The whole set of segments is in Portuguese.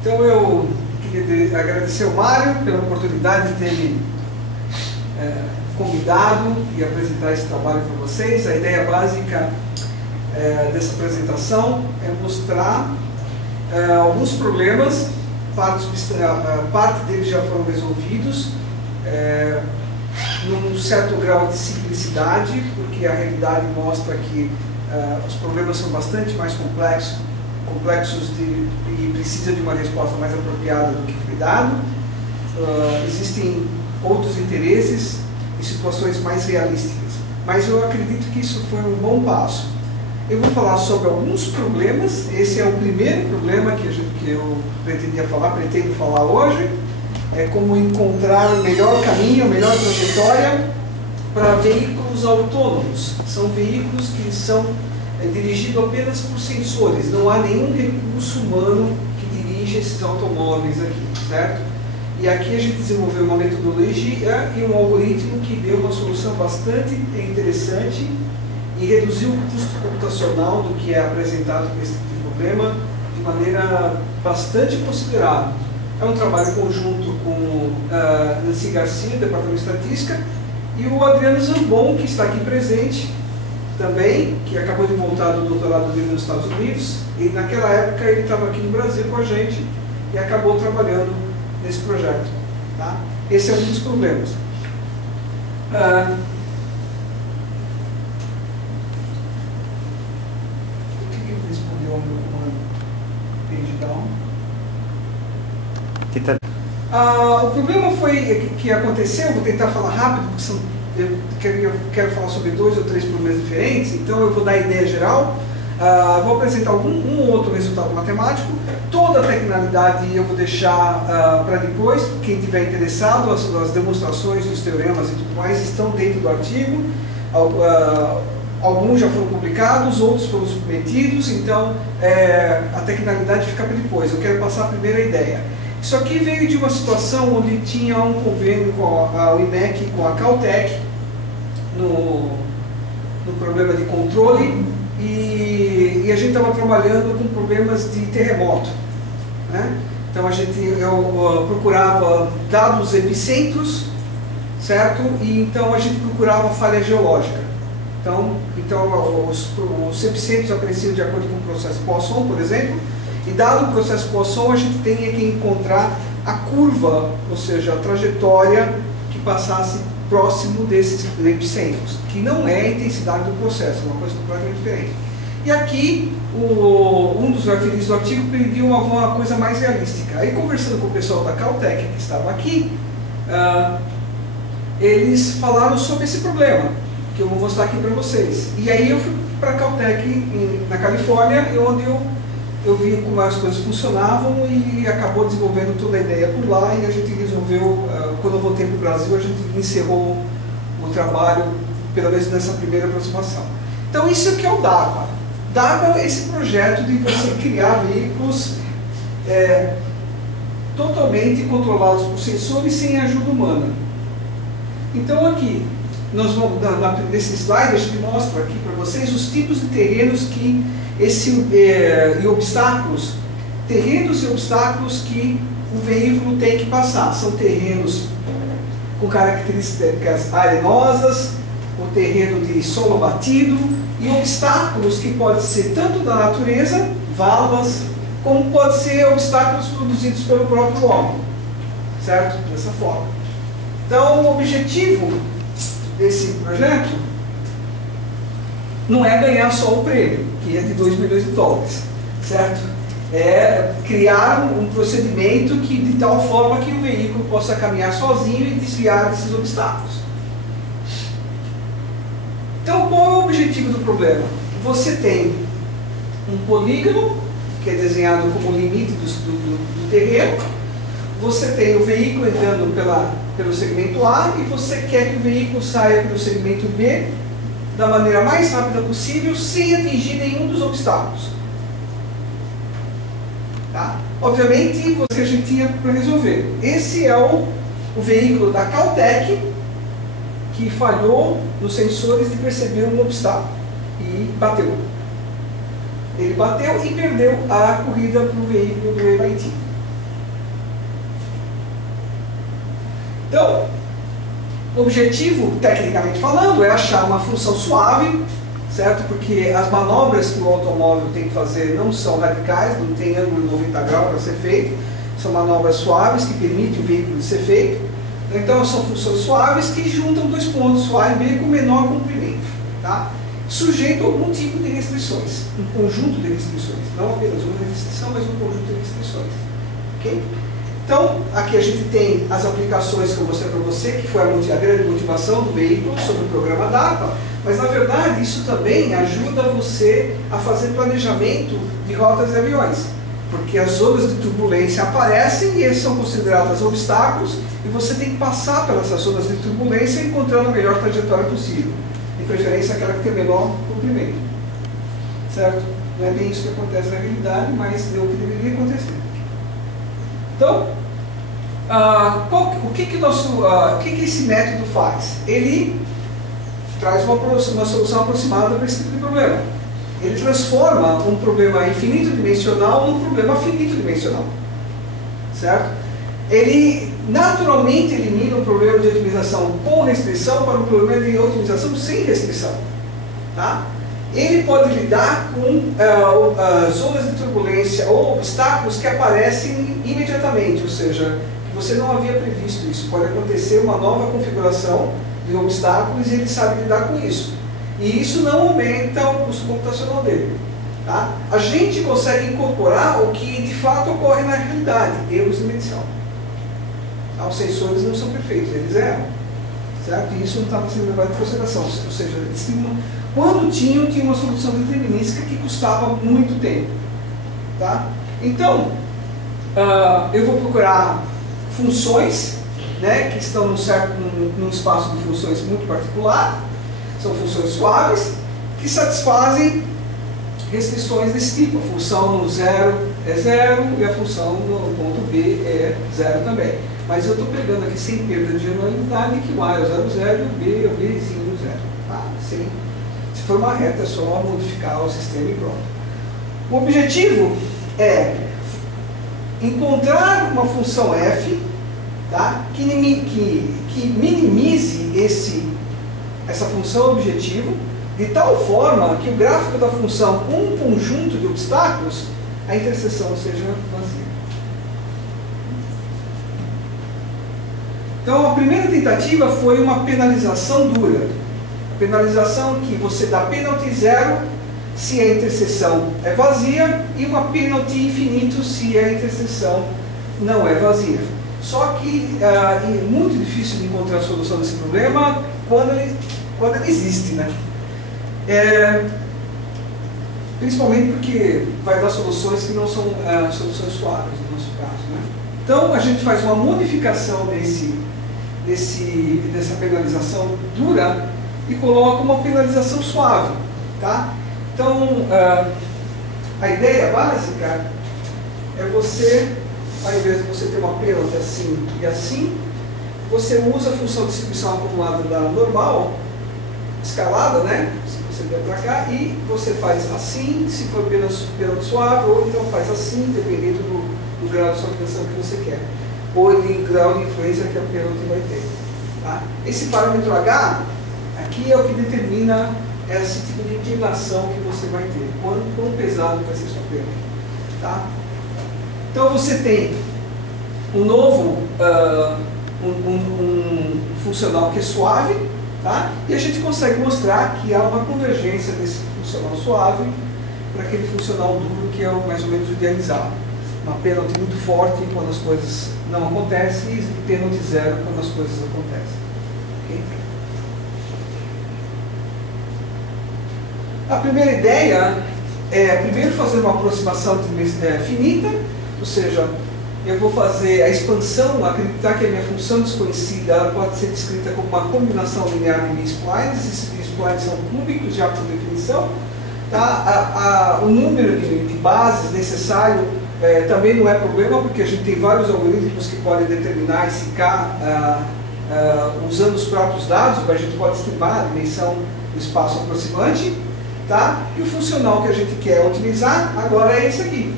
Então eu queria agradecer ao Mário pela oportunidade de ter me convidado e apresentar esse trabalho para vocês. A ideia básica dessa apresentação é mostrar alguns problemas, parte deles já foram resolvidos, num certo grau de simplicidade, porque a realidade mostra que os problemas são bastante mais complexos e precisam de uma resposta mais apropriada do que foi dado. Existem outros interesses e situações mais realísticas, mas eu acredito que isso foi um bom passo. Eu vou falar sobre alguns problemas. Esse é o primeiro problema que eu pretendo falar hoje. É como encontrar o melhor caminho, a melhor trajetória para veículos autônomos. São veículos que são dirigidos apenas por sensores. Não há nenhum recurso humano que dirige esses automóveis aqui, certo? E aqui a gente desenvolveu uma metodologia e um algoritmo que deu uma solução bastante interessante e reduziu o custo computacional do que é apresentado com esse tipo de problema de maneira bastante considerável. É um trabalho conjunto com Nancy Garcia, do Departamento de Estatística, e o Adriano Zambon, que está aqui presente também, que acabou de voltar do doutorado dele nos Estados Unidos, e naquela época ele estava aqui no Brasil com a gente e acabou trabalhando nesse projeto. Tá? Esse é um dos problemas. O problema foi que aconteceu, vou tentar falar rápido, porque eu quero falar sobre 2 ou 3 problemas diferentes, então eu vou dar a ideia geral, vou apresentar um ou outro resultado matemático, toda a tecnicalidade eu vou deixar para depois, quem tiver interessado, as demonstrações dos teoremas e tudo mais estão dentro do artigo, alguns já foram publicados, outros foram submetidos, então a tecnicalidade fica para depois. Eu quero passar a primeira ideia. Isso aqui veio de uma situação onde tinha um convênio com o IMEC, com a Caltech, no problema de controle, e a gente estava trabalhando com problemas de terremoto, né? Então eu procurava dados epicentros, certo? E então a gente procurava falha geológica. Então os epicentros apareciam de acordo com o processo Poisson, por exemplo, e dado o processo Poisson, a gente tinha que encontrar a curva, ou seja, a trajetória que passasse próximo desses epicentros, que não é a intensidade do processo, é uma coisa completamente diferente. E aqui, um dos referentes do artigo pediu alguma coisa mais realística. Aí, conversando com o pessoal da Caltech, que estava aqui, eles falaram sobre esse problema, que eu vou mostrar aqui para vocês. E aí eu fui para a Caltech, na Califórnia, onde eu vi como as coisas funcionavam e acabou desenvolvendo toda a ideia por lá, e a gente resolveu, quando eu voltei para o Brasil, a gente encerrou o trabalho, pelo menos nessa primeira aproximação. Então isso aqui é o DARPA. DARPA é esse projeto de você criar veículos totalmente controlados por sensores sem ajuda humana. Então aqui, nesse slide a gente mostra aqui para vocês os tipos de terrenos e obstáculos, terrenos e obstáculos que o veículo tem que passar. São terrenos com características arenosas, o terreno de solo batido, e obstáculos que podem ser tanto da natureza, valas, como pode ser obstáculos produzidos pelo próprio homem, certo? Dessa forma. Então o objetivo desse projeto não é ganhar só o prêmio, que é de 2 milhões de dólares, certo? É criar um procedimento que, de tal forma que o veículo possa caminhar sozinho e desviar desses obstáculos. Então, qual é o objetivo do problema? Você tem um polígono, que é desenhado como limite do terreno, você tem o veículo entrando pelo segmento A e você quer que o veículo saia pelo segmento B da maneira mais rápida possível, sem atingir nenhum dos obstáculos. Tá? Obviamente, você a gente tinha para resolver. Esse é o veículo da Caltech, que falhou nos sensores de perceber um obstáculo e bateu. Ele bateu e perdeu a corrida para o veículo do MIT. Então, o objetivo, tecnicamente falando, é achar uma função suave, certo? Porque as manobras que o automóvel tem que fazer não são radicais, não tem ângulo de 90 graus para ser feito, são manobras suaves que permitem o veículo ser feito. Então, são funções suaves que juntam dois pontos, A e B, com menor comprimento, tá? Sujeito a algum tipo de restrições, um conjunto de restrições, não apenas uma restrição, mas um conjunto de restrições, ok? Então, aqui a gente tem as aplicações que eu mostrei para você, que foi a grande motivação do veículo sobre o programa DARPA, mas na verdade isso também ajuda você a fazer planejamento de rotas de aviões, porque as zonas de turbulência aparecem e eles são considerados obstáculos e você tem que passar pelas zonas de turbulência encontrando a melhor trajetória possível, de preferência aquela que tem menor comprimento, certo? Não é bem isso que acontece na realidade, mas é o que deveria acontecer. Então, o que esse método faz? Ele traz uma solução aproximada para esse tipo de problema. Ele transforma um problema infinito-dimensional num problema finito-dimensional, certo? Ele naturalmente elimina o problema de otimização com restrição para um problema de otimização sem restrição, tá? Ele pode lidar com zonas de turbulência ou obstáculos que aparecem imediatamente, ou seja, que você não havia previsto isso. Pode acontecer uma nova configuração de obstáculos e ele sabe lidar com isso. E isso não aumenta o custo computacional dele. Tá? A gente consegue incorporar o que de fato ocorre na realidade, erros de medição. Tá? Os sensores não são perfeitos, eles erram. Certo? E isso não estava sendo levado em consideração. Ou seja, quando tinha uma solução determinística que custava muito tempo. Tá? Então, eu vou procurar funções, né, que estão num espaço de funções muito particular, são funções suaves, que satisfazem restrições desse tipo. A função no zero é zero e a função no ponto B é zero também. Mas eu estou pegando aqui sem perda de anualidade que o A é o 0, 0 e o B é o Bzinho do zero. Tá? Se for uma reta, é só modificar o sistema e pronto. O objetivo é encontrar uma função f, tá? que minimize essa função objetivo de tal forma que o gráfico da função com um conjunto de obstáculos, a interseção seja vazia. Então, a primeira tentativa foi uma penalização dura. A penalização que você dá penalty zero se a interseção é vazia e uma penalty infinito se a interseção não é vazia. Só que é muito difícil de encontrar a solução desse problema quando ele existe, né? Principalmente porque vai dar soluções que não são soluções suaves no nosso caso, né? Então a gente faz uma modificação dessa penalização dura e coloca uma penalização suave, tá? Então a ideia básica é você, ao invés de você ter uma penalty assim e assim, você usa a função de distribuição acumulada da normal, escalada, né? Se você vier para cá, e você faz assim, se for penalty suave, ou então faz assim, dependendo do grau de sofisticação que você quer, ou do grau de influência que a penalty vai ter. Tá? Esse parâmetro H, aqui é o que determina esse tipo de inclinação que você vai ter, quão pesado vai ser sua penalty. Tá? Então você tem um novo um funcional que é suave, tá? E a gente consegue mostrar que há uma convergência desse funcional suave para aquele funcional duro que é mais ou menos o idealizado. Uma penalty muito forte quando as coisas não acontecem e penalty zero quando as coisas acontecem. Okay? A primeira ideia é primeiro fazer uma aproximação finita, ou seja, eu vou fazer a expansão, acreditar que a minha função desconhecida ela pode ser descrita como uma combinação linear de B-splines. Esses B-splines são cúbicos já por definição. Tá? O número de bases necessário também não é problema, porque a gente tem vários algoritmos que podem determinar esse K usando os próprios dados, a gente pode estimar a dimensão do espaço aproximante. Tá? E o funcional que a gente quer otimizar agora é esse aqui,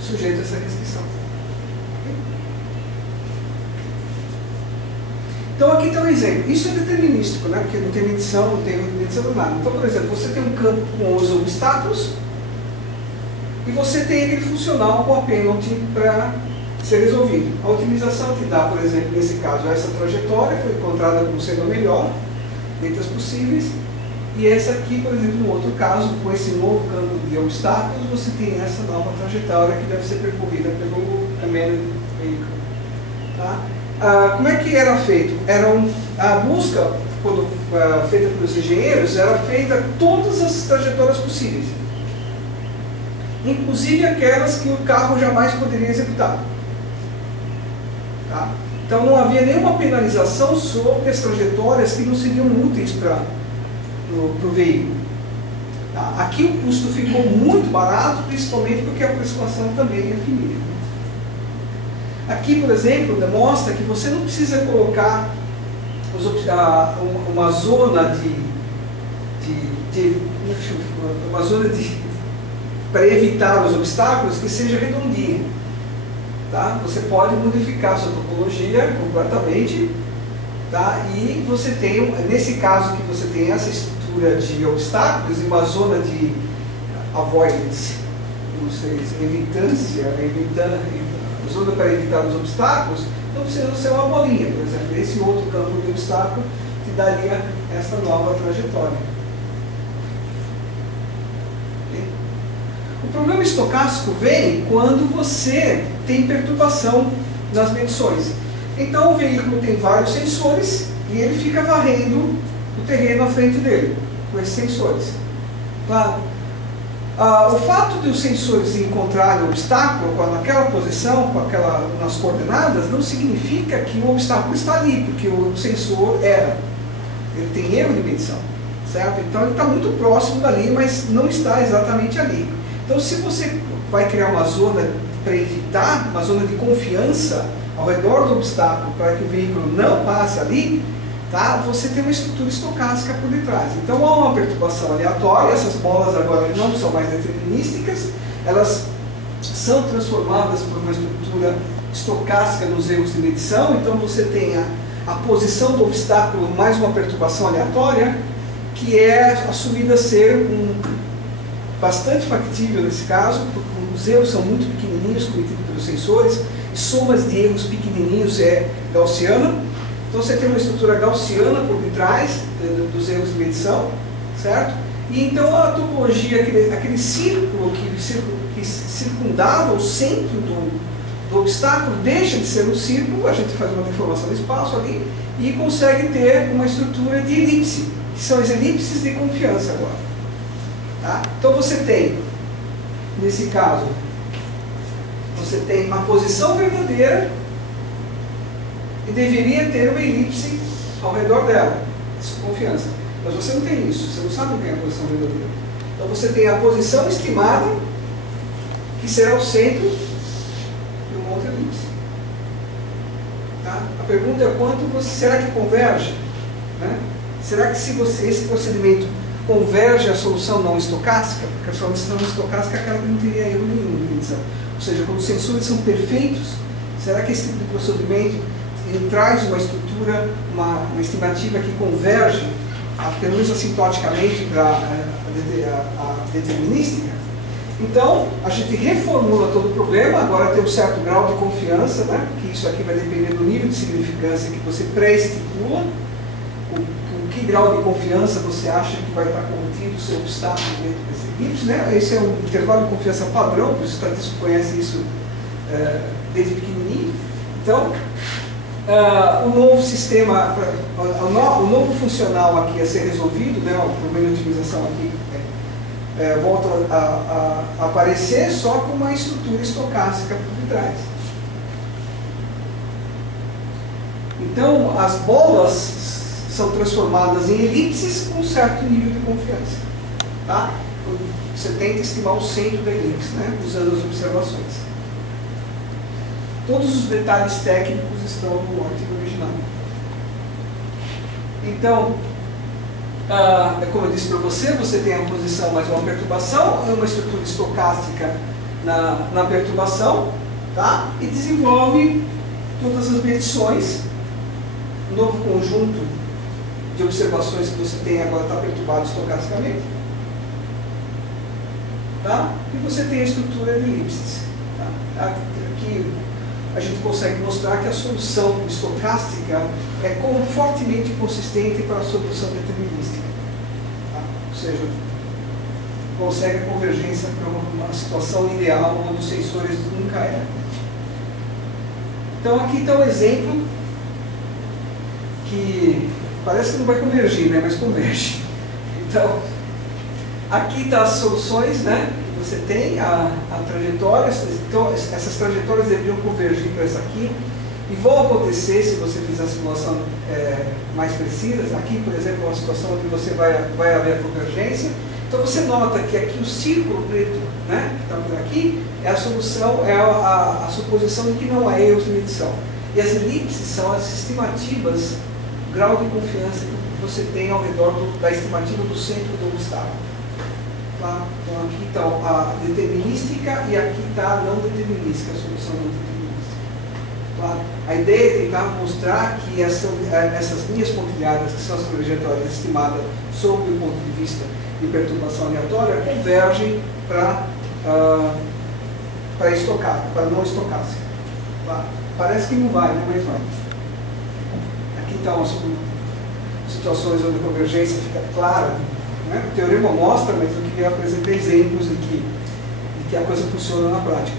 sujeito a essa restrição. Então aqui tem um exemplo. Isso é determinístico, né? Porque não tem medição, não tem medição nada. Então, por exemplo, você tem um campo com os obstáculos e você tem aquele funcional com a penalty para ser resolvido. A otimização te dá, por exemplo, nesse caso, essa trajetória foi encontrada como sendo a melhor dentre as possíveis. E essa aqui, por exemplo, no outro caso, com esse novo campo de obstáculos, você tem essa nova trajetória que deve ser percorrida pelo caminho veículo. Tá? Como é que era feito? A busca, quando feita pelos engenheiros, era feita todas as trajetórias possíveis, inclusive aquelas que o carro jamais poderia executar. Tá? Então não havia nenhuma penalização sobre as trajetórias que não seriam úteis para o veículo. Tá? Aqui o custo ficou muito barato, principalmente porque a aproximação também é finita. Aqui, por exemplo, demonstra que você não precisa colocar uma zona para evitar os obstáculos que seja redondinha. Tá? Você pode modificar a sua topologia completamente, tá? E você tem, nesse caso que você tem essa estrutura de obstáculos e uma zona de avoidance, zona para evitar os obstáculos, não precisa ser uma bolinha, por exemplo. Esse outro campo de obstáculo te daria essa nova trajetória. O problema estocástico vem quando você tem perturbação nas medições. Então o veículo tem vários sensores e ele fica varrendo o terreno à frente dele, com esses sensores. Claro. O fato de os sensores encontrarem o obstáculo naquela posição, nas coordenadas, não significa que o obstáculo está ali, porque o sensor ele tem erro de medição, certo? Então ele está muito próximo dali, mas não está exatamente ali. Então se você vai criar uma zona para evitar, uma zona de confiança ao redor do obstáculo, para que o veículo não passe ali, tá? Você tem uma estrutura estocástica por detrás. Então há uma perturbação aleatória, essas bolas agora não são mais determinísticas, elas são transformadas por uma estrutura estocástica nos erros de medição. Então você tem a posição do obstáculo mais uma perturbação aleatória, que é assumida ser bastante factível nesse caso, porque os erros são muito pequenininhos cometidos pelos sensores, e somas de erros pequenininhos é gaussiana. Então você tem uma estrutura gaussiana por detrás dos erros de medição, certo? E então a topologia, aquele círculo que circundava o centro do obstáculo, deixa de ser um círculo, a gente faz uma deformação do espaço ali, e consegue ter uma estrutura de elipse, que são as elipses de confiança agora. Tá? Então você tem, nesse caso, você tem uma posição verdadeira, e deveria ter uma elipse ao redor dela, confiança. Mas você não tem isso, você não sabe o que é a posição verdadeira. Então você tem a posição estimada, que será o centro de uma outra elipse. Tá? A pergunta é será que converge? Né? Será que se esse procedimento converge à solução não estocástica? Porque a solução estocástica é aquela que não teria erro nenhum de medição. Ou seja, quando os sensores são perfeitos, será que esse tipo de procedimento ele traz uma estrutura, uma estimativa que converge, pelo menos assintoticamente, para a determinística? Então, a gente reformula todo o problema, agora tem um certo grau de confiança, né? Que isso aqui vai depender do nível de significância que você pré-estipula, que grau de confiança você acha que vai estar contido o seu obstáculo dentro desse elipse, né? Esse é um intervalo de confiança padrão, os estatísticos conhecem isso desde pequenininho. Então, o novo sistema, o novo funcional aqui a ser resolvido, né, o problema de otimização aqui volta a aparecer só com uma estrutura estocástica por detrás. Então as bolas são transformadas em elipses com um certo nível de confiança. Tá? Você tenta estimar o centro da elipse, né, usando as observações. Todos os detalhes técnicos estão no artigo original. Então, como eu disse para você, você tem a posição mais uma perturbação, uma estrutura estocástica na perturbação, tá? E desenvolve todas as medições um novo conjunto de observações que você tem agora está perturbado estocasticamente. Tá? E você tem a estrutura de elipses. Tá? Aqui a gente consegue mostrar que a solução estocástica é fortemente consistente para a solução determinística. Tá? Ou seja, consegue a convergência para uma situação ideal onde os sensores nunca erram. Então aqui está um exemplo que parece que não vai convergir, né? Mas converge. Então, aqui estão as soluções, né? Que você tem, a trajetória. Então, essas trajetórias deveriam convergir para essa aqui. E vão acontecer se você fizer a simulação mais precisa. Aqui, por exemplo, é uma situação onde você vai haver a convergência. Então você nota que aqui o círculo preto, né, que está por aqui, é a solução, é a suposição de que não há erros de medição. E as elipses são as estimativas, o grau de confiança que você tem ao redor da estimativa do centro do obstáculo. Tá? Então aqui está a determinística e aqui está a não determinística, a solução não determinística. Tá? A ideia é tentar mostrar que essas linhas pontilhadas, que são as trajetórias estimadas sob o ponto de vista de perturbação aleatória, convergem para não estocástica. Tá? Parece que não vai, né? Mas vai. Aqui estão as situações onde a convergência fica clara. Né? O teorema mostra, mas eu queria apresentar exemplos de que a coisa funciona na prática.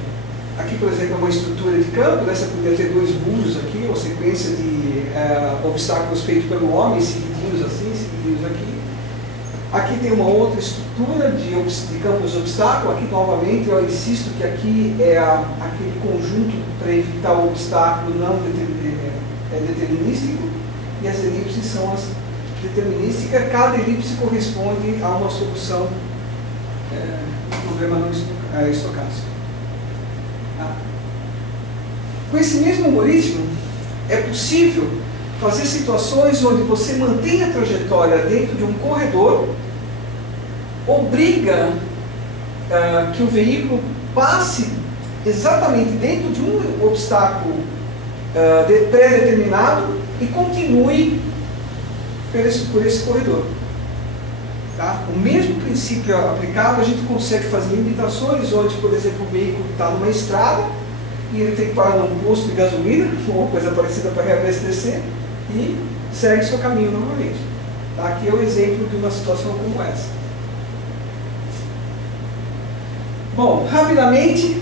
Aqui, por exemplo, é uma estrutura de campo, né? Você poderia ter dois mundos aqui, uma sequência de obstáculos feitos pelo homem, seguidinhos assim, seguidinhos aqui. Aqui tem uma outra estrutura de campos de obstáculo. Aqui, novamente, eu insisto que aqui é aquele conjunto para evitar o obstáculo não determinístico, e as elipses são as determinísticas. Cada elipse corresponde a uma solução do problema não estocástico. Tá? Com esse mesmo algoritmo, é possível fazer situações onde você mantém a trajetória dentro de um corredor, obriga que o veículo passe exatamente dentro de um obstáculo pré-determinado e continue por esse corredor. Tá? O mesmo princípio aplicado, a gente consegue fazer limitações onde, por exemplo, o veículo está numa estrada e ele tem que parar num posto de gasolina, ou coisa parecida para reabastecer, e segue seu caminho novamente. Tá? Aqui é um exemplo de uma situação como essa. Bom, rapidamente,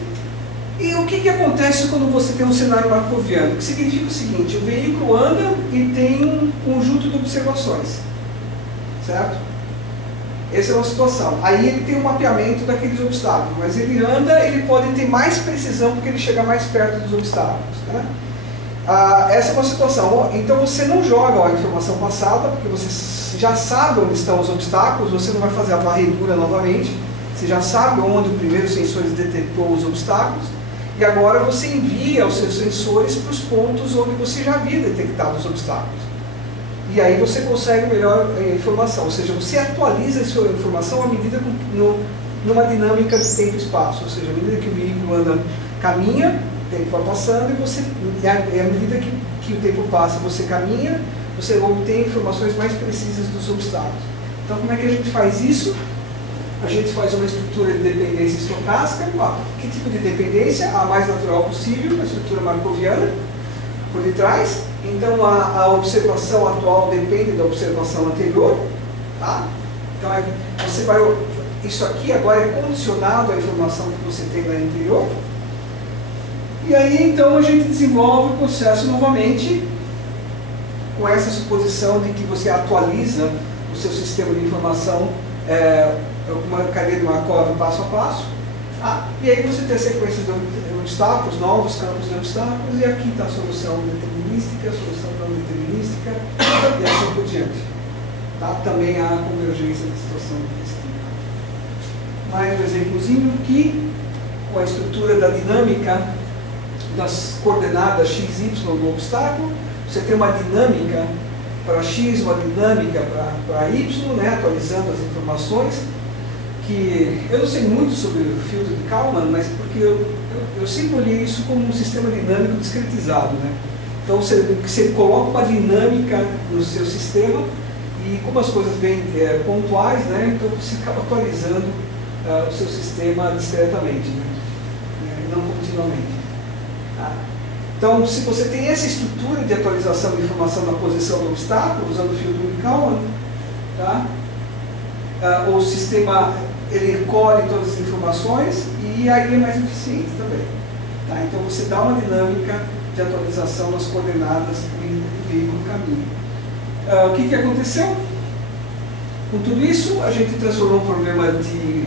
e o que acontece quando você tem um cenário markoviano? Que significa o seguinte: o veículo anda e tem um conjunto de observações, certo? Essa é uma situação. Aí ele tem um mapeamento daqueles obstáculos, mas ele anda, ele pode ter mais precisão porque ele chega mais perto dos obstáculos, né? Essa é uma situação. Então você não joga a informação passada, porque você já sabe onde estão os obstáculos, você não vai fazer a varredura novamente, você já sabe onde o primeiro sensor detectou os obstáculos, e agora você envia os seus sensores para os pontos onde você já havia detectado os obstáculos. E aí você consegue melhor informação, ou seja, você atualiza a sua informação à medida numa dinâmica de tempo e espaço, ou seja, à medida que o veículo caminha, o tempo vai passando, e à medida que o tempo passa, você caminha, você obtém informações mais precisas dos obstáculos. Então, como é que a gente faz isso? A gente faz uma estrutura de dependência estocástica. Que tipo de dependência? A mais natural possível, a estrutura markoviana, por detrás. Então, a observação atual depende da observação anterior. Tá? Então, isso aqui agora é condicionado à informação que você tem lá anterior. E aí, então, a gente desenvolve o processo novamente com essa suposição de que você atualiza o seu sistema de informação, uma cadeia de Markov passo a passo. Tá? E aí você tem a sequência de obstáculos, novos campos de obstáculos, e aqui está a solução determinística, a solução não determinística, e assim por diante. Tá? Também há convergência de situação desse tipo. Mais um exemplozinho que, com a estrutura da dinâmica das coordenadas x, y do obstáculo, você tem uma dinâmica para x, uma dinâmica para y, né, atualizando as informações, que eu não sei muito sobre o filtro de Kalman, mas porque eu sempre olhei isso como um sistema dinâmico discretizado, né? Então você coloca uma dinâmica no seu sistema e como as coisas vêm pontuais, né, então você acaba atualizando o seu sistema discretamente, né, não continuamente. Tá? Então, se você tem essa estrutura de atualização de informação na posição do obstáculo, usando o filtro de Kalman, tá? O sistema ele colhe todas as informações e aí é mais eficiente também. Tá? Então, você dá uma dinâmica de atualização nas coordenadas do veículo caminho. O que aconteceu? Com tudo isso, a gente transformou um problema de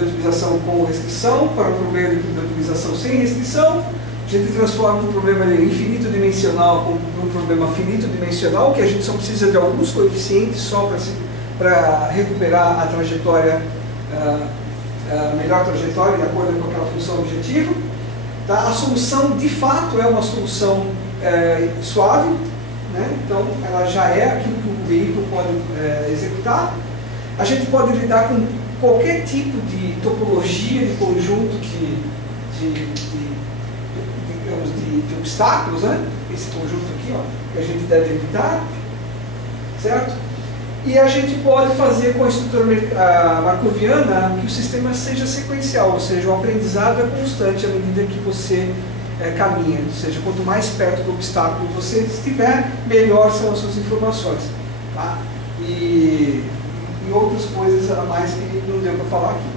otimização com restrição para um problema de otimização sem restrição. A gente transforma um problema infinito dimensional para um problema finito dimensional, que a gente só precisa de alguns coeficientes só para recuperar a trajetória, a melhor trajetória de acordo com aquela função objetivo. Tá? A solução, de fato, é uma solução suave, né? Então ela já é aquilo que o veículo pode executar. A gente pode lidar com qualquer tipo de topologia de conjunto de obstáculos, né? Esse conjunto aqui, ó, que a gente deve evitar, certo? E a gente pode fazer com a estrutura markoviana que o sistema seja sequencial, ou seja, o aprendizado é constante à medida que você caminha, ou seja, quanto mais perto do obstáculo você estiver, melhor são as suas informações. Tá? E outras coisas a mais que não deu para falar aqui.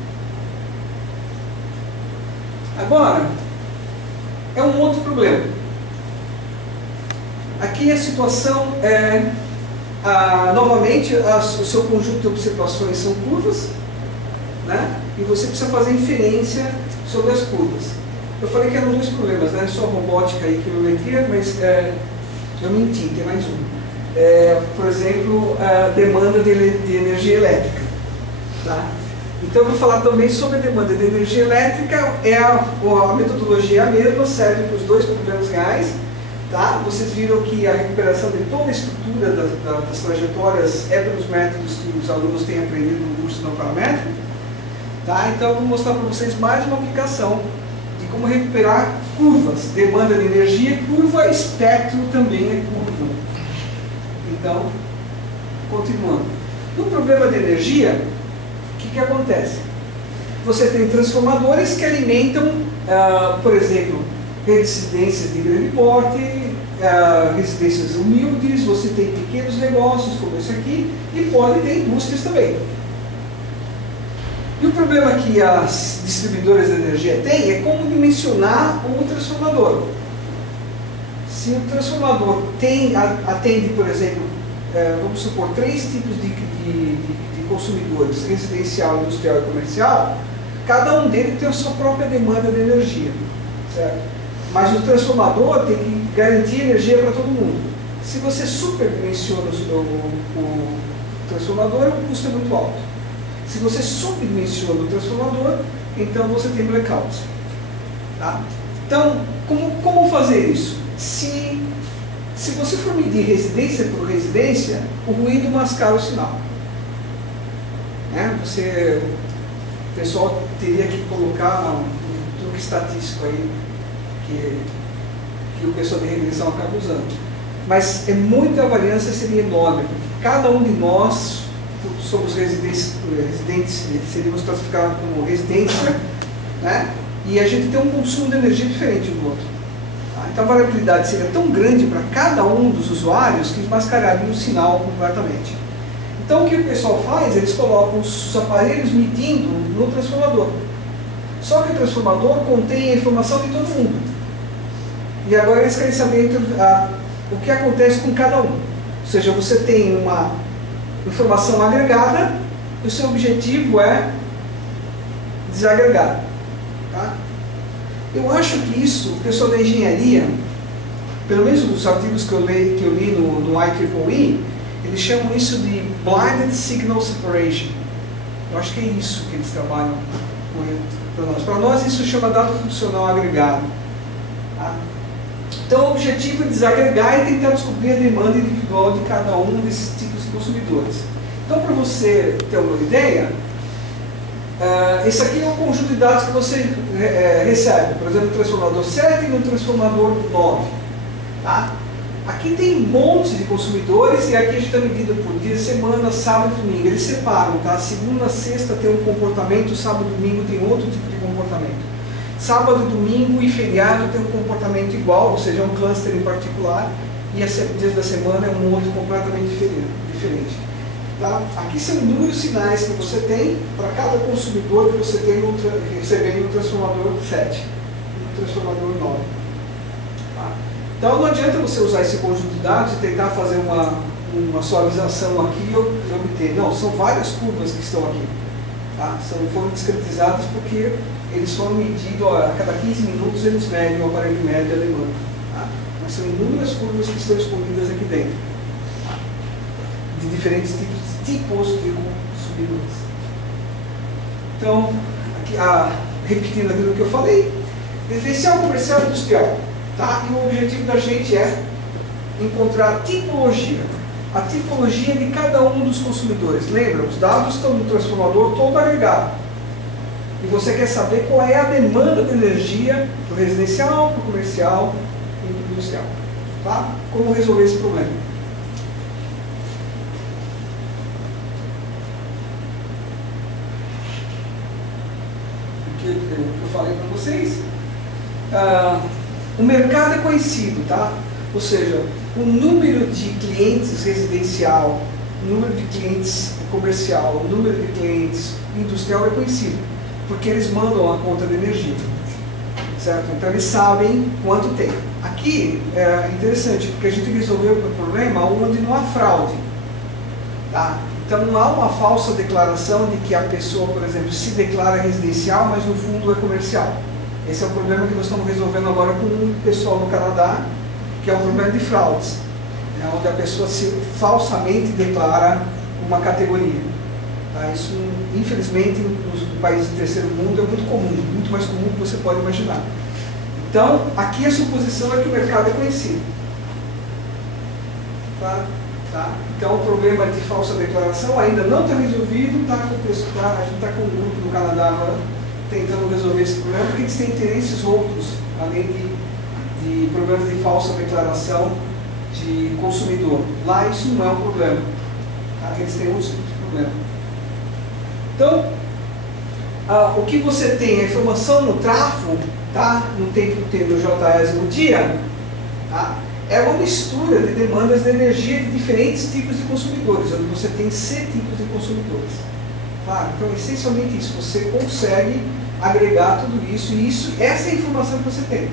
Agora, é um outro problema. Aqui a situação é, novamente, o seu conjunto de observações são curvas, né? E você precisa fazer inferência sobre as curvas. Eu falei que eram dois problemas, né? Só robótica e quilometria, mas eu menti, tem mais um. Por exemplo, a demanda de energia elétrica. Tá? Então eu vou falar também sobre a demanda de energia elétrica. A metodologia é a mesma, serve para os dois problemas reais. Tá? Vocês viram que a recuperação de toda a estrutura das trajetórias é pelos métodos que os alunos têm aprendido no curso não paramétrico. Tá? Então eu vou mostrar para vocês mais uma aplicação de como recuperar curvas. Demanda de energia, curva, espectro também é curva. Então, continuando. No problema de energia, o que acontece? Você tem transformadores que alimentam, por exemplo, residências de grande porte, residências humildes, você tem pequenos negócios como esse aqui, e pode ter indústrias também. E o problema que as distribuidoras de energia têm é como dimensionar o transformador. Se o transformador atende, por exemplo, vamos supor, 3 tipos de consumidores, residencial, industrial e comercial, cada um deles tem a sua própria demanda de energia, certo? Mas o transformador tem que garantir energia para todo mundo. Se você superdimensiona o transformador, o custo é muito alto. Se você subdimensiona o transformador, então você tem blackouts. Tá? Então, como fazer isso? Se você for medir residência por residência, o ruído mascara o sinal. Né? O pessoal teria que colocar um truque estatístico aí, que o pessoal de regressão acaba usando. Mas muita variância seria enorme, porque cada um de nós somos residentes, seríamos classificados como residência, né? E a gente tem um consumo de energia diferente um do outro. Tá? Então a variabilidade seria tão grande para cada um dos usuários que mascararia o sinal completamente. Então o que o pessoal faz? Eles colocam os aparelhos medindo no transformador. Só que o transformador contém a informação de todo mundo. E agora eles querem saber o que acontece com cada um. Ou seja, você tem uma informação agregada e o seu objetivo é desagregar. Tá? Eu acho que isso, o pessoal da engenharia, pelo menos os artigos que eu li no IEEE, eles chamam isso de Blinded Signal Separation. Eu acho que é isso que eles trabalham para nós. Para nós isso chama dado funcional agregado. Tá? Então o objetivo é desagregar e tentar descobrir a demanda individual de cada um desses tipos de consumidores. Então, para você ter uma ideia, esse aqui é um conjunto de dados que você recebe. Por exemplo, no transformador 7 e no transformador 9. Tá? Aqui tem um monte de consumidores e aqui a gente está medindo por dia, semana, sábado e domingo. Eles separam, tá? Segunda, sexta tem um comportamento, sábado e domingo tem outro tipo de comportamento. Sábado, domingo e feriado tem um comportamento igual, ou seja, é um cluster em particular, e dias da semana é um outro completamente diferente. Tá? Aqui são inúmeros sinais que você tem para cada consumidor que você tem recebendo no transformador 7, no transformador 9. Tá? Então não adianta você usar esse conjunto de dados e tentar fazer uma suavização aqui e obter. Não, são várias curvas que estão aqui. Tá? Foram discretizadas porque eles foram medidos, a cada 15 minutos eles medem o aparelho médio da demanda. Tá? Mas são inúmeras curvas que estão escondidas aqui dentro, tá? De diferentes tipos de consumidores. Então, aqui, repetindo aquilo que eu falei, residencial, comercial e industrial. Tá? E o objetivo da gente é encontrar a tipologia de cada um dos consumidores. Lembra, os dados estão no transformador todo agregado. E você quer saber qual é a demanda de energia para o residencial, para o comercial e para o industrial. Tá? Como resolver esse problema? O que eu falei para vocês? O mercado é conhecido, tá? Ou seja, o número de clientes residencial, o número de clientes comercial, o número de clientes industrial é conhecido, porque eles mandam a conta de energia, certo? Então eles sabem quanto tem. Aqui é interessante, porque a gente resolveu o problema onde não há fraude, tá? Então não há uma falsa declaração de que a pessoa, por exemplo, se declara residencial, mas no fundo é comercial. Esse é o problema que nós estamos resolvendo agora com o pessoal no Canadá, que é o problema de fraudes, onde a pessoa falsamente declara uma categoria. Tá? Isso, infelizmente, nos países do terceiro mundo é muito comum, muito mais comum do que você pode imaginar. Então, aqui a suposição é que o mercado é conhecido. Tá? Então, o problema de falsa declaração ainda não está resolvido, a gente está com um grupo do Canadá agora tentando resolver esse problema, porque eles têm interesses outros, além de problemas de falsa declaração de consumidor. Lá isso não é um problema. Tá? Eles têm outros tipos de problema. Então, o que você tem, a informação no tráfego, tá? No tempo no JS no dia, tá? É uma mistura de demandas de energia de diferentes tipos de consumidores, onde você tem C tipos de consumidores. Tá? Então, essencialmente isso, você consegue agregar tudo isso, e essa é a informação que você tem.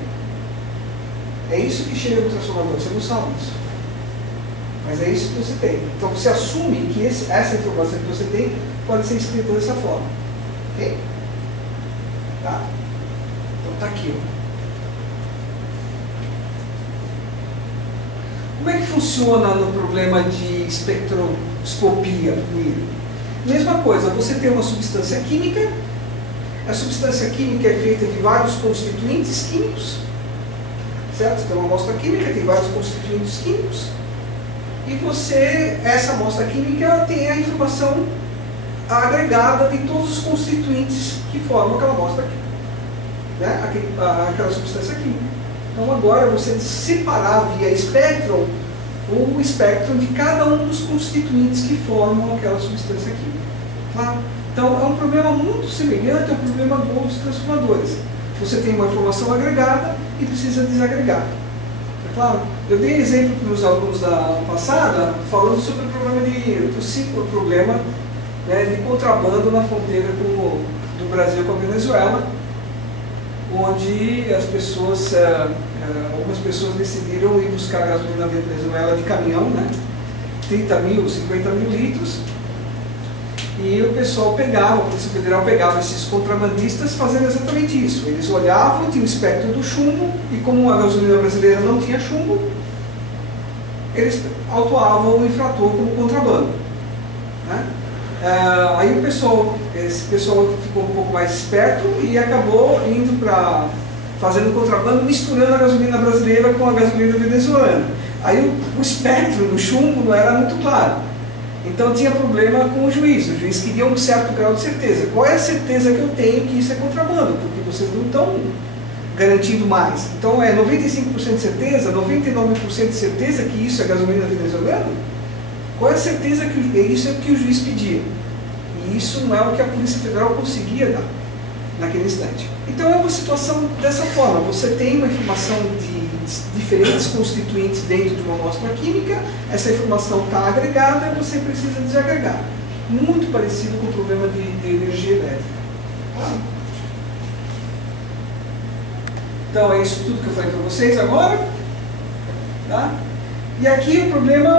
É isso que chega no transformador, você não sabe isso. Mas é isso que você tem. Então você assume que essa informação que você tem pode ser escrita dessa forma. Ok? Tá? Então está aqui. Ó. Como é que funciona no problema de espectroscopia? Mesma coisa, você tem uma substância química, a substância química é feita de vários constituintes químicos, certo? Então, uma amostra química tem vários constituintes químicos, e essa amostra química tem a informação agregada de todos os constituintes que formam aquela amostra química, né? Aquela substância química. Então, agora você separar via espectro o espectro de cada um dos constituintes que formam aquela substância química. Tá? Então, é um problema muito semelhante ao problema dos transformadores. Você tem uma informação agregada e precisa desagregar. É claro? Eu dei exemplo para os alunos da aula passada, falando sobre o problema o problema, né, de contrabando na fronteira do Brasil com a Venezuela, onde algumas pessoas decidiram ir buscar gasolina na Venezuela de caminhão, né, 30 mil, 50 mil litros, e o pessoal a Polícia Federal pegava esses contrabandistas fazendo exatamente isso. Eles olhavam, tinha o espectro do chumbo, e como a gasolina brasileira não tinha chumbo, eles autuavam o infrator como contrabando. Né? Aí esse pessoal ficou um pouco mais esperto e acabou indo fazendo contrabando, misturando a gasolina brasileira com a gasolina venezuelana. Aí o espectro do chumbo não era muito claro. Então tinha problema com o juiz queria um certo grau de certeza. Qual é a certeza que eu tenho que isso é contrabando? Porque vocês não estão garantindo mais. Então é 95% de certeza, 99% de certeza que isso é gasolina venezuelana? Qual é a certeza que isso é o que o juiz pedia? E isso não é o que a Polícia Federal conseguia dar naquele instante. Então é uma situação dessa forma, você tem uma informação de diferentes constituintes dentro de uma amostra química, essa informação está agregada e você precisa desagregar. Muito parecido com o problema de energia elétrica. Então é isso tudo que eu falei para vocês agora. Tá? E aqui o problema,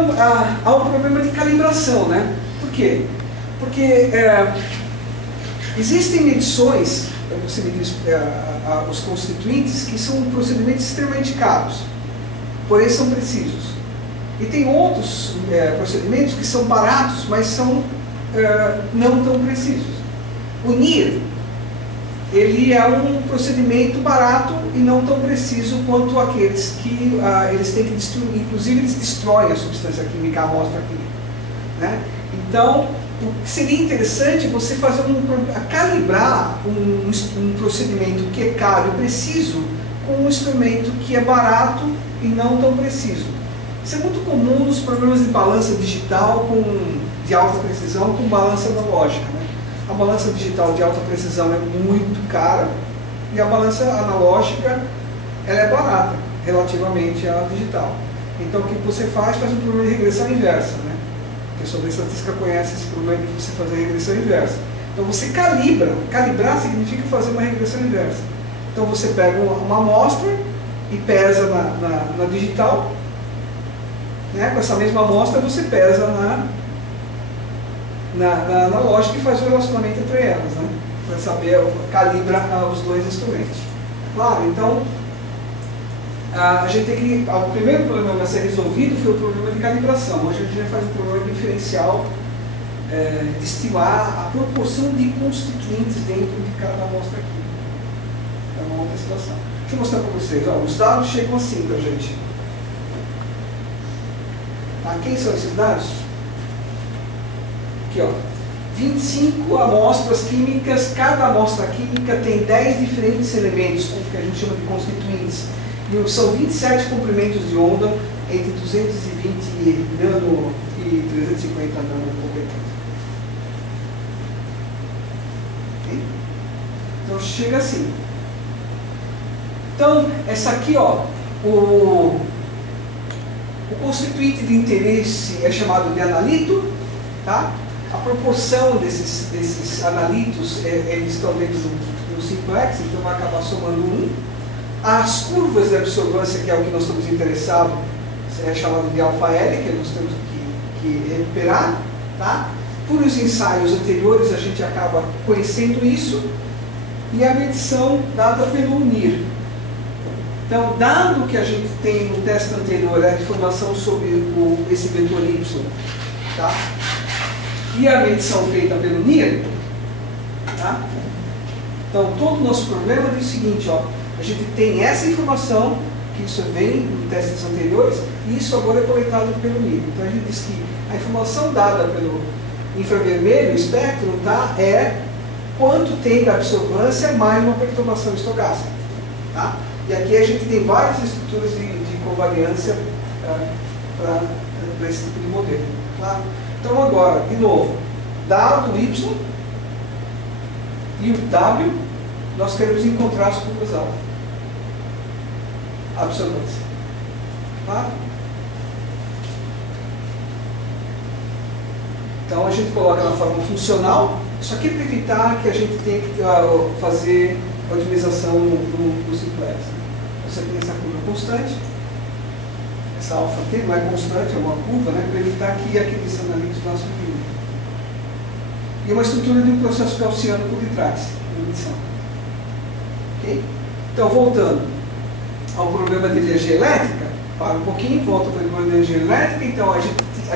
há um problema de calibração, né? Por quê? Porque existem medições, você medir os constituintes, que são procedimentos extremamente caros, porém são precisos. E tem outros procedimentos que são baratos, mas são não tão precisos. O NIR, ele é um procedimento barato e não tão preciso quanto aqueles que eles têm que destruir, inclusive eles destroem a substância química, a amostra química. Né? Então, seria interessante você fazer calibrar um procedimento que é caro e preciso com um instrumento que é barato e não tão preciso. Isso é muito comum nos programas de balança digital de alta precisão com balança analógica. Né? A balança digital de alta precisão é muito cara e a balança analógica ela é barata relativamente à digital. Então o que você faz um problema de regressão inversa. Né? O pessoal da estatística conhece esse problema de você fazer regressão inversa. Então você calibra. Calibrar significa fazer uma regressão inversa. Então você pega uma amostra e pesa na digital. Né? Com essa mesma amostra você pesa na analógica e faz o relacionamento entre elas. Né? Para saber, calibra os dois instrumentos. Claro, então a gente tem que. O primeiro problema a ser resolvido foi o problema de calibração. Hoje a gente vai fazer um problema diferencial de estimar a proporção de constituintes dentro de cada amostra aqui. É uma outra situação. Deixa eu mostrar para vocês. Ó, os dados chegam assim para a gente. Tá? Quem são esses dados? Aqui, ó. 25 amostras químicas, cada amostra química tem 10 diferentes elementos, que a gente chama de constituintes. E são 27 comprimentos de onda entre 220 nano e 350 nano completamente. Okay? Então chega assim. Então, essa aqui, ó, o constituinte de interesse é chamado de analito, tá? A proporção desses analitos, eles estão dentro do simplex, então vai acabar somando 1. As curvas de absorvância, que é o que nós estamos interessados, é chamado de alfa-L, que nós temos que recuperar. Tá? Por os ensaios anteriores, a gente acaba conhecendo isso, e a medição dada pelo NIR. Então, dado que a gente tem no teste anterior a informação sobre esse vetor Y, tá? E a medição feita pelo NIR, tá? Então, todo o nosso problema é o seguinte, ó, a gente tem essa informação, que isso vem em testes anteriores, e isso agora é coletado pelo NIR. Então, a gente diz que a informação dada pelo infravermelho, o espectro, tá, é quanto tem de absorvância mais uma perturbação estocástica. Tá? E aqui a gente tem várias estruturas de covariância para esse tipo de modelo. Tá? Então agora, de novo, dado o Y e o W, nós queremos encontrar as curvas alfa. Absorvância. Tá? Então a gente coloca na forma funcional, isso aqui é para evitar que a gente tenha que fazer a otimização no simplex. Você tem essa curva constante, essa alfa T não é constante, é uma curva, né, para evitar que aqueles analitos não subirem. E uma estrutura de um processo gaussiano por detrás, de medição. Okay? Então, voltando ao problema de energia elétrica, para um pouquinho, volta para o problema de energia elétrica, então a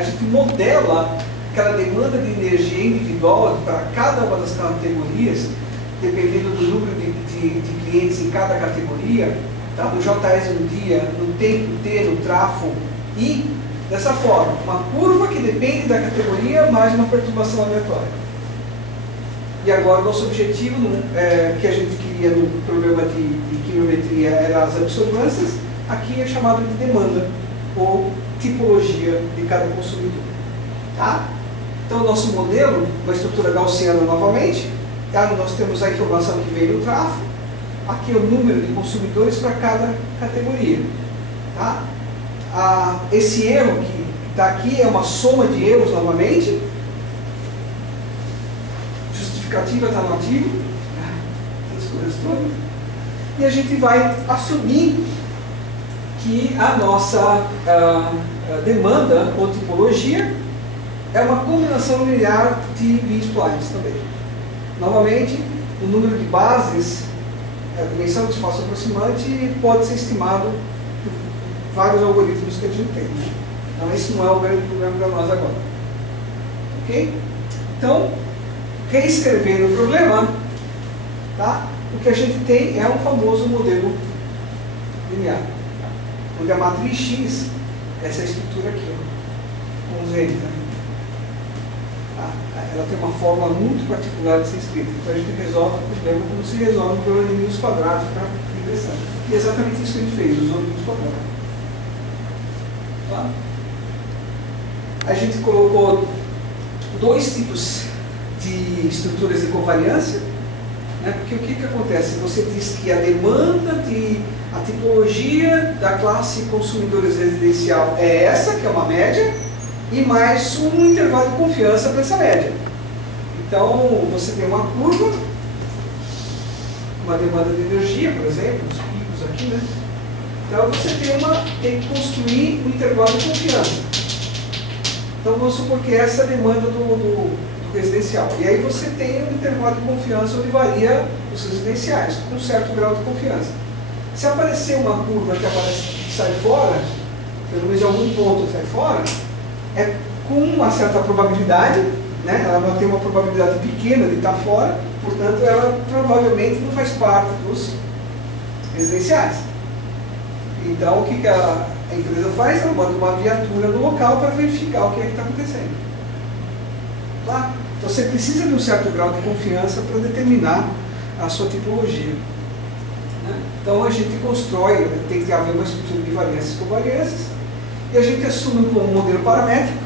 gente modela aquela demanda de energia individual para cada uma das categorias, dependendo do número de clientes em cada categoria, tá? No JS um dia, no tempo T, no tráfego I, dessa forma, uma curva que depende da categoria mais uma perturbação aleatória. E agora nosso objetivo, que a gente queria no problema de quimiometria, era as absorvâncias, aqui é chamado de demanda, ou tipologia de cada consumidor. Tá? Então, o nosso modelo, uma estrutura gaussiana novamente, tá? Nós temos a informação que veio do tráfego, aqui é o número de consumidores para cada categoria. Tá? Esse erro que está aqui é uma soma de erros novamente, justificativa está no artigo, essas coisas todas, e a gente vai assumir que a nossa demanda ou tipologia é uma combinação linear de B-splines também. Novamente, o número de bases, a dimensão do espaço aproximante pode ser estimado por vários algoritmos que a gente tem. Né? Então, esse não é o grande problema para nós agora. Ok? Então, reescrevendo o problema, tá? O que a gente tem é um famoso modelo linear, onde a matriz X, essa estrutura aqui, ó, com Z, né? Ela tem uma fórmula muito particular de ser escrita. Então a gente resolve o problema como se resolve o problema de números quadrados para regressão. E é exatamente isso que a gente fez, usando números quadrados. Tá? A gente colocou dois tipos de estruturas de covariância, né? Porque o que acontece? Você diz que a demanda a tipologia da classe consumidores residencial é essa, que é uma média, e mais um intervalo de confiança para essa média. Então, você tem uma curva, uma demanda de energia, por exemplo, os picos aqui, né? Então, você tem que construir um intervalo de confiança. Então, vamos supor que essa é a demanda do residencial. E aí você tem um intervalo de confiança onde varia os residenciais, com um certo grau de confiança. Se aparecer uma curva que sai fora, pelo menos em algum ponto sai fora, é com uma certa probabilidade, né? Ela vai ter uma probabilidade pequena de estar fora, portanto ela provavelmente não faz parte dos residenciais. Então o que a empresa faz? Ela manda uma viatura no local para verificar o que é que está acontecendo. Tá? Então você precisa de um certo grau de confiança para determinar a sua tipologia. Né? Então a gente constrói, tem que haver uma estrutura de variâncias e covariâncias, e a gente assume como um modelo paramétrico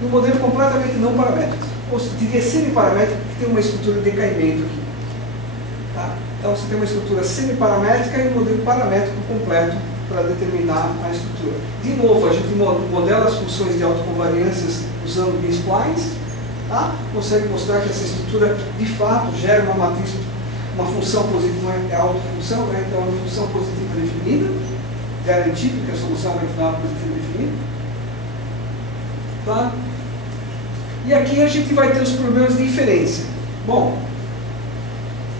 e um modelo completamente não paramétrico. Ou seja, devia ser paramétrico porque tem uma estrutura de decaimento aqui. Tá? Então você tem uma estrutura semiparamétrica e um modelo paramétrico completo para determinar a estrutura. De novo, a gente modela as funções de autocovariâncias usando B-splines, tá? Consegue mostrar que essa estrutura de fato gera uma matriz, uma função positiva, é autofunção, né? Então é uma função positiva definida, garantido que a solução vai ter uma positiva definida. Tá? E aqui a gente vai ter os problemas de inferência. Bom,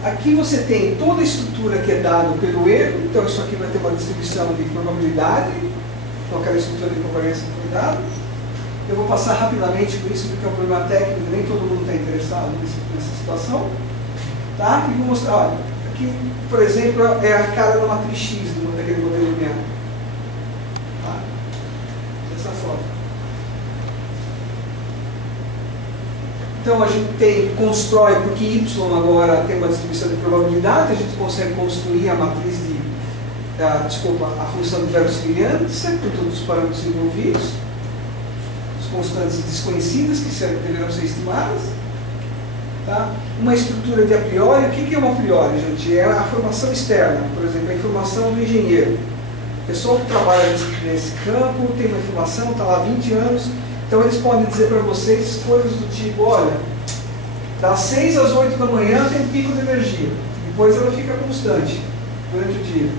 aqui você tem toda a estrutura que é dada pelo erro, então isso aqui vai ter uma distribuição de probabilidade, então aquela estrutura de covariância que foi dada. Eu vou passar rapidamente por isso, porque é um problema técnico, nem todo mundo está interessado nessa situação. Tá? E vou mostrar, olha, aqui, por exemplo, é a cara da matriz X daquele modelo linear. Tá? Dessa forma. Então a gente constrói, porque Y agora tem uma distribuição de probabilidade, a gente consegue construir a matriz a função de verossimilhança, com todos os parâmetros envolvidos, as constantes desconhecidas que deverão ser estimadas. Tá? Uma estrutura de a priori. O que é uma a priori, gente? É a formação externa, por exemplo, a informação do engenheiro. O pessoal que trabalha nesse campo tem uma informação, está lá há 20 anos, então eles podem dizer para vocês coisas do tipo, olha, das 6 às 8 da manhã tem um pico de energia, depois ela fica constante durante o dia.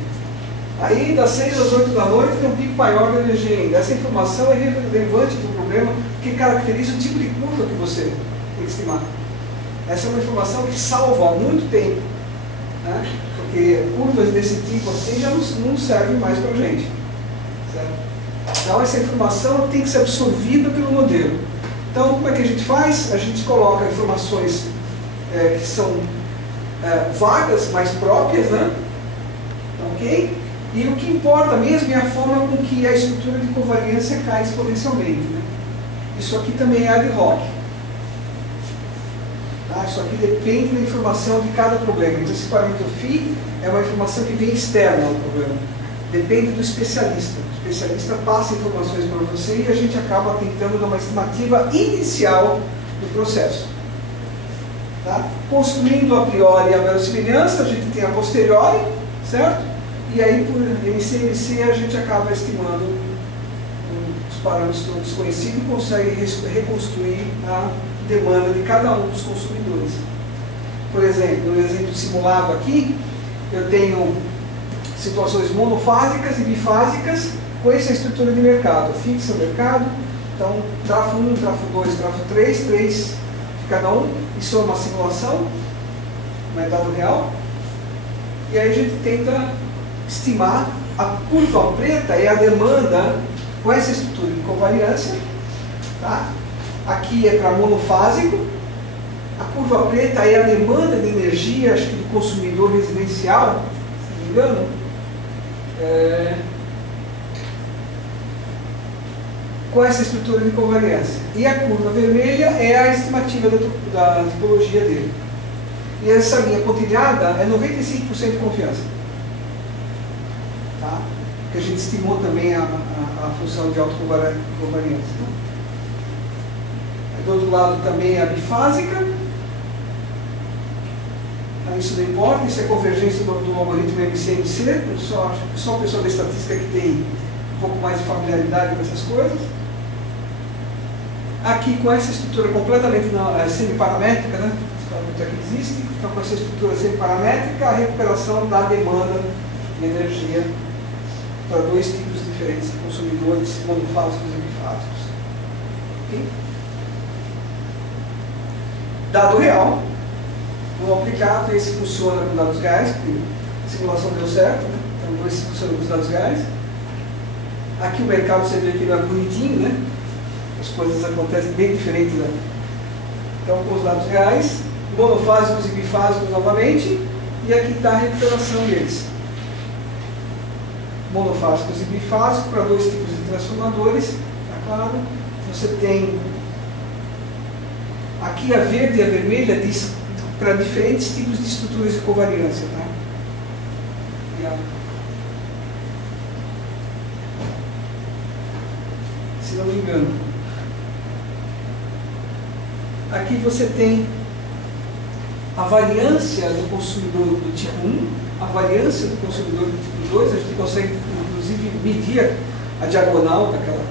Aí das 6 às 8 da noite tem um pico maior de energia ainda. Essa informação é relevante para o problema, porque caracteriza o tipo de curva que você tem que estimar. Essa é uma informação que salva há muito tempo, né? Porque curvas desse tipo assim já não servem mais para a gente. Certo? Então essa informação tem que ser absorvida pelo modelo. Então como é que a gente faz? A gente coloca informações que são vagas, mais próprias, né? Ok? E o que importa mesmo é a forma com que a estrutura de covariância cai exponencialmente. Né? Isso aqui também é ad hoc. Tá? Isso aqui depende da informação de cada problema. Então, esse parâmetro φ é uma informação que vem externa ao problema. Depende do especialista. O especialista passa informações para você e a gente acaba tentando dar uma estimativa inicial do processo. Tá? Construindo a priori a verossimilhança, a gente tem a posteriori, certo? E aí, por MC a gente acaba estimando os parâmetros desconhecidos e consegue reconstruir a demanda de cada um dos consumidores. Por exemplo, no exemplo simulado aqui, eu tenho situações monofásicas e bifásicas com essa estrutura de mercado. Fixa o mercado, então trafo 1, trafo 2, trafo 3, 3 de cada um. Isso é uma simulação, não é dado real. E aí a gente tenta estimar a curva preta é a demanda com essa estrutura de covariância. Tá? Aqui é para monofásico. A curva preta é a demanda de energia, acho que do consumidor residencial, se não me engano. Com essa estrutura de covariância. E a curva vermelha é a estimativa da topologia dele. E essa linha pontilhada é 95% de confiança. Tá? Que a gente estimou também a função de autocovariância. Do outro lado também a bifásica. Isso não importa, isso é convergência do algoritmo MC-MC. Só o pessoal da estatística que tem um pouco mais de familiaridade com essas coisas. Aqui com essa estrutura completamente semiparamétrica, né? Esse parâmetro aqui existe. Então com essa estrutura semiparamétrica, a recuperação da demanda de energia para dois tipos diferentes de consumidores, monofásicos e bifásicos. Okay? Dado real, vamos aplicar, ver se funciona com dados reais, porque a simulação deu certo, né? Então vamos ver se funciona com os dados reais. Aqui o mercado, você vê que ele é bonitinho, né? As coisas acontecem bem diferentes, né? Então com os dados reais, monofásicos e bifásicos novamente, e aqui está a recuperação deles. Monofásicos e bifásicos para dois tipos de transformadores, tá claro? Você tem aqui a verde e a vermelha diz para diferentes tipos de estruturas de covariância, tá? Se não me engano. Aqui você tem a variância do consumidor do tipo 1, a variância do consumidor do tipo 2, a gente consegue inclusive medir a diagonal daquela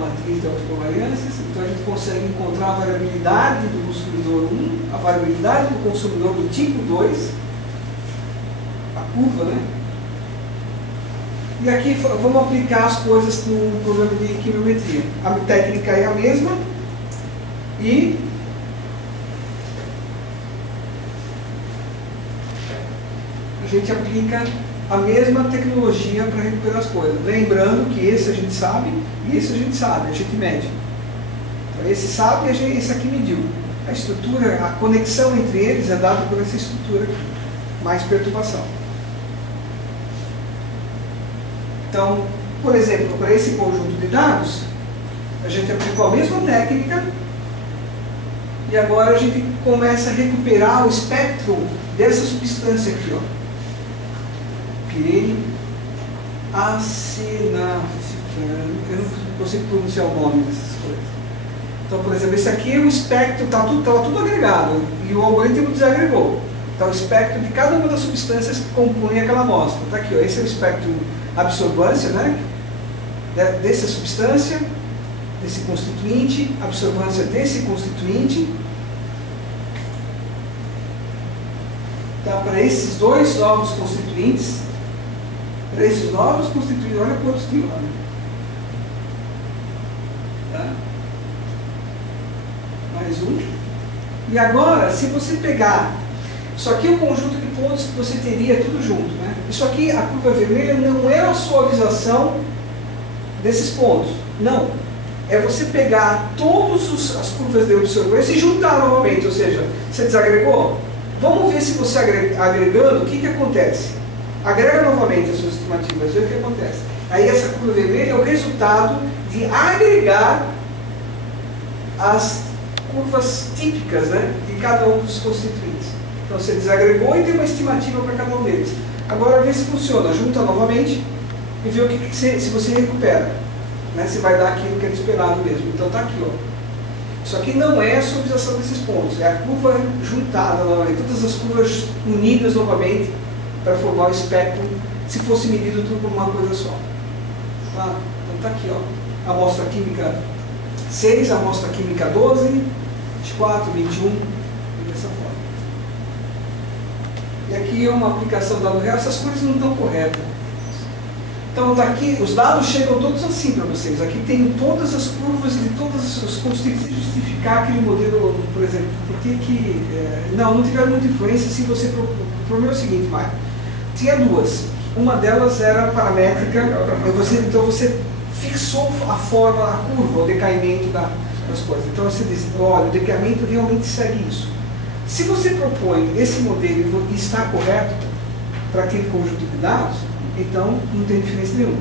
matriz de autocovariâncias, então a gente consegue encontrar a variabilidade do consumidor 1, a variabilidade do consumidor do tipo 2, a curva, né? E aqui vamos aplicar as coisas no problema de quimiometria. A técnica é a mesma e a gente aplica a mesma tecnologia para recuperar as coisas. Lembrando que esse a gente sabe e esse a gente sabe, a gente mede. Então, esse sabe e esse aqui mediu. A estrutura, a conexão entre eles é dada por essa estrutura aqui, mais perturbação. Então, por exemplo, para esse conjunto de dados, a gente aplicou a mesma técnica e agora a gente começa a recuperar o espectro dessa substância aqui, ó. Pirene acinafilano. Eu não consigo pronunciar o nome dessas coisas. Então, por exemplo, esse aqui é o espectro, estava tudo agregado e o algoritmo desagregou. Então, o espectro de cada uma das substâncias que compõem aquela amostra. Está aqui, ó, esse é o espectro absorvância, né? Dessa substância, desse constituinte, absorvância desse constituinte. Tá, para esses dois novos constituintes, olha quantos tem lá. Né? Tá? Mais um. E agora, se você pegar, isso aqui é o conjunto de pontos que você teria tudo junto. Né? Isso aqui, a curva vermelha, não é a suavização desses pontos. Não. É você pegar todas as curvas de absorvência e juntar novamente. Ou seja, você desagregou? Vamos ver se você agregando, o que acontece? Agrega novamente as suas estimativas, vê o que acontece. Aí essa curva vermelha é o resultado de agregar as curvas típicas, né, de cada um dos constituintes. Então você desagregou e tem uma estimativa para cada um deles. Agora vê se funciona, junta novamente e vê o que se você recupera, né, se vai dar aquilo que era esperado mesmo. Então está aqui, ó. Isso aqui não é a suavização desses pontos, é a curva juntada novamente, todas as curvas unidas novamente para formar o espectro, se fosse medido tudo por uma coisa só. Tá? Então está aqui, ó, a amostra química 6, a amostra química 12, 24, 21, e dessa forma. E aqui é uma aplicação dado real, essas cores não estão corretas. Então está aqui, os dados chegam todos assim para vocês. Aqui tem todas as curvas de todos os constituintes de justificar aquele modelo, por exemplo. Por que não tiveram muita influência se você... O problema é o seguinte, Mário. Tinha duas. Uma delas era paramétrica, então você fixou a forma, a curva, o decaimento das coisas. Então você diz, olha, o decaimento realmente segue isso. Se você propõe esse modelo e está correto para aquele conjunto de dados, então não tem diferença nenhuma.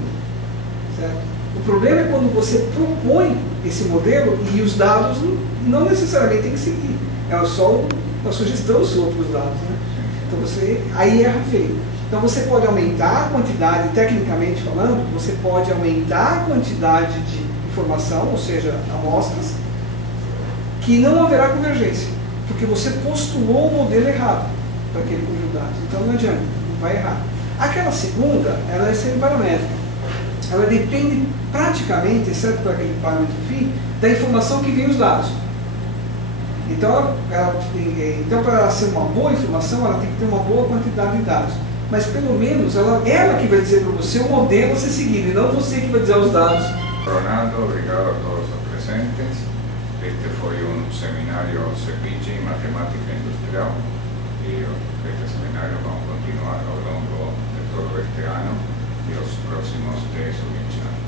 Certo? O problema é quando você propõe esse modelo e os dados não necessariamente tem que seguir. É só uma sugestão sua para os dados. Né? Então aí erra feio. Então você pode aumentar a quantidade, tecnicamente falando, você pode aumentar a quantidade de informação, ou seja, amostras, que não haverá convergência, porque você postulou o modelo errado para aquele conjunto de dados. Então não adianta, não vai errar. Aquela segunda, ela é semiparamétrica. Ela depende praticamente, exceto para aquele parâmetro φ, da informação que vem os dados. Então, para ser uma boa informação, ela tem que ter uma boa quantidade de dados. Mas pelo menos ela que vai dizer para você o modelo a ser seguido, e não você que vai dizer os dados. Ronaldo, obrigado a todos os presentes. Este foi seminário Ceviche em Matemática Industrial. E este seminário vamos continuar ao longo de todo este ano e os próximos 10 ou 20 anos.